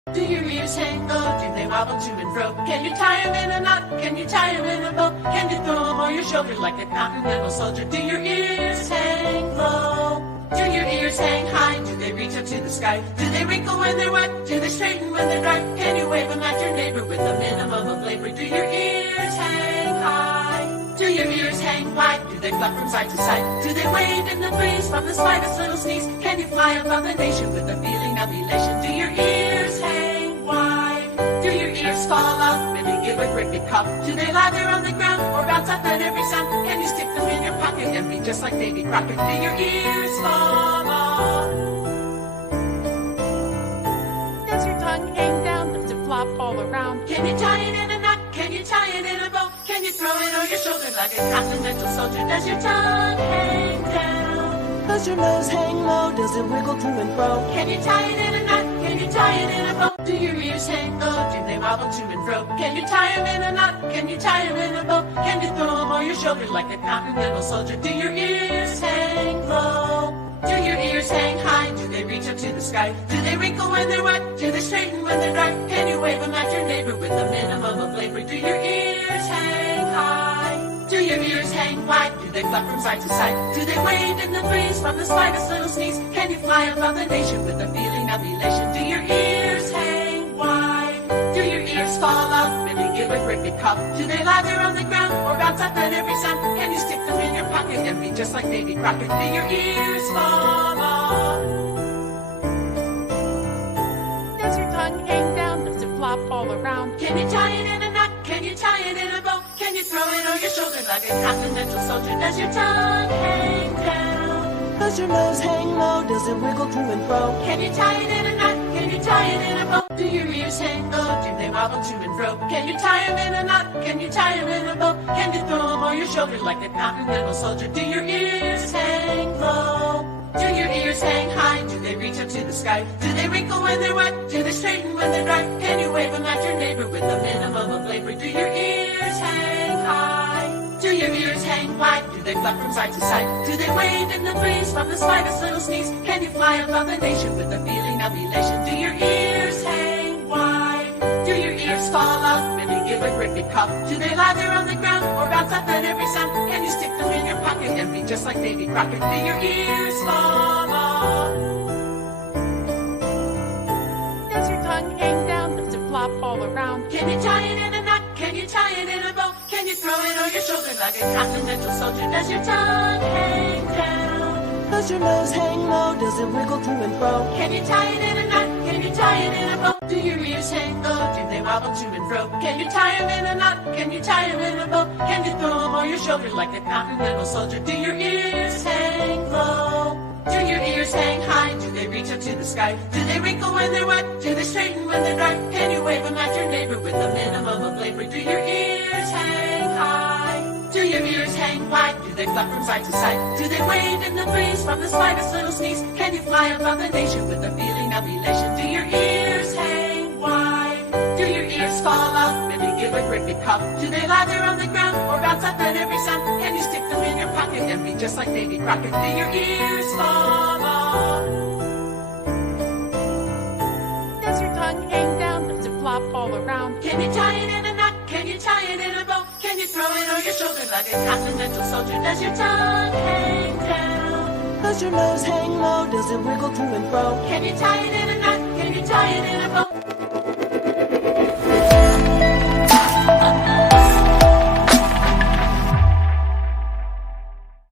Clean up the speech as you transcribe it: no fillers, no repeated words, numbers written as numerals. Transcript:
Do your ears hang low? Do they wobble to and fro? Can you tie 'em in a knot? Can you tie 'em in a bow? Can you throw 'em over your shoulder like a continental soldier? Do your ears hang low? Do your ears hang high? Do they reach up to the sky? Do they wrinkle when they're wet? Do they straighten when they're dry? Can you wave 'em at your neighbor with a minimum of labor? Do your ears hang high? Do your ears hang wide? Do they flap from side to side? Do they wave in the breeze from the slightest little sneeze? Can you fly above the nation with a feeling of elation? Do your ears hang wide? Do your ears fall off when you give a great big cough? Do they lie there on the ground or bounce up at every sound? Can you stick them in your pocket and be just like Davy Crockett? Do your ears fall off? Does your tongue hang down? Does it flop all around? Can you tie it in a knot? Can you tie it in a bow? Can you throw it on your shoulder like a continental soldier? Does your tongue hang down? Does your nose hang low? Does it wiggle to and fro? Can you tie it in a knot? Can you tie it in a bow? Do your ears hang low? Do they wobble to and fro? Can you tie 'em in a knot? Can you tie 'em in a bow? Can you throw 'em over your shoulder like a continental soldier? Do your ears hang low? Do your ears hang high? Do they reach up to the sky? Do they wrinkle when they're wet? Do they straighten when they're dry? Can you wave 'em at your neighbor with a minimum of labor? Do your ears hang high? Do your ears hang wide? Do they flap from side to side? Do they wave in the breeze from the slightest little sneeze? Can you fly above the nation with a feeling of elation? Do your ears hang wide? Do your ears fall off when you give a great big cough? Do they lie there on the ground or bounce up at every sound? Can you stick them in your pocket and be just like Davy Crockett? Do your ears fall off? Does your tongue hang down? Does it flop all around? Can you tie it in a knot? Can you tie it in a bow? Can you throw it on your shoulder like a continental soldier? Does your tongue hang down? Does your nose hang low? Does it wiggle to and fro? Can you tie it in a knot? Can you tie it in a bow? Do your ears hang low? Do they wobble to and fro? Can you tie 'em in a knot? Can you tie 'em in a bow? Can you throw 'em over your shoulder like a continental soldier? Do your ears hang low? Do your ears hang high? Do they reach up to the sky? Do they wrinkle when they're wet? Do they straighten when they're dry? Can you wave 'em at your neighbor with a minimum of labor? Do your ears hang high? Do your ears hang wide? Do they flap from side to side? Do they wave in the breeze from the slightest little sneeze? Can you fly above the nation with a feeling of elation? Do your ears hang wide? Do your ears fall off when you give a great big cough? Do they lie there on the ground or bounce up at every sound? Can you stick them in your pocket and be just like Davy Crockett? Do your ears fall off? Does your tongue hang down? Does it flop all around? Can you tie it in a knot? Can you tie it in a bow? Can you throw it on your shoulder like a continental soldier? Does your tongue hang down? Does your nose hang low? Does it wiggle to and fro? Can you tie it in a knot? Can you tie it in a bow? Do your ears hang low? Do they wobble to and fro? Can you tie 'em in a knot? Can you tie 'em in a bow? Can you throw 'em over your shoulder like a continental soldier? Do your ears hang low? Do your ears hang high? Do they reach up to the sky? Do they wrinkle when they're wet? Do they straighten when they're dry? Can you wave 'em at your neighbor with a minimum of labor? Do your ears hang high? Do your ears hang wide? Do they flap from side to side? Do they wave in the breeze from the slightest little sneeze? Can you fly above the nation with a feeling of elation? Do your ears hang wide? Do your ears fall off when you give a great big cough? Do they lie there on the ground or bounce up at every sound? Can you stick them in your pocket and be just like Davy Crockett? Do your ears fall off? Does your tongue hang down? Does it flop all around? Can you tie it in a knot? Can you tie it in a bow? Can you throw it on your shoulder like a continental soldier? Does your tongue hang down? Does your nose hang low? Does it wiggle to and fro? Can you tie it in a knot? Can you tie it in a bow?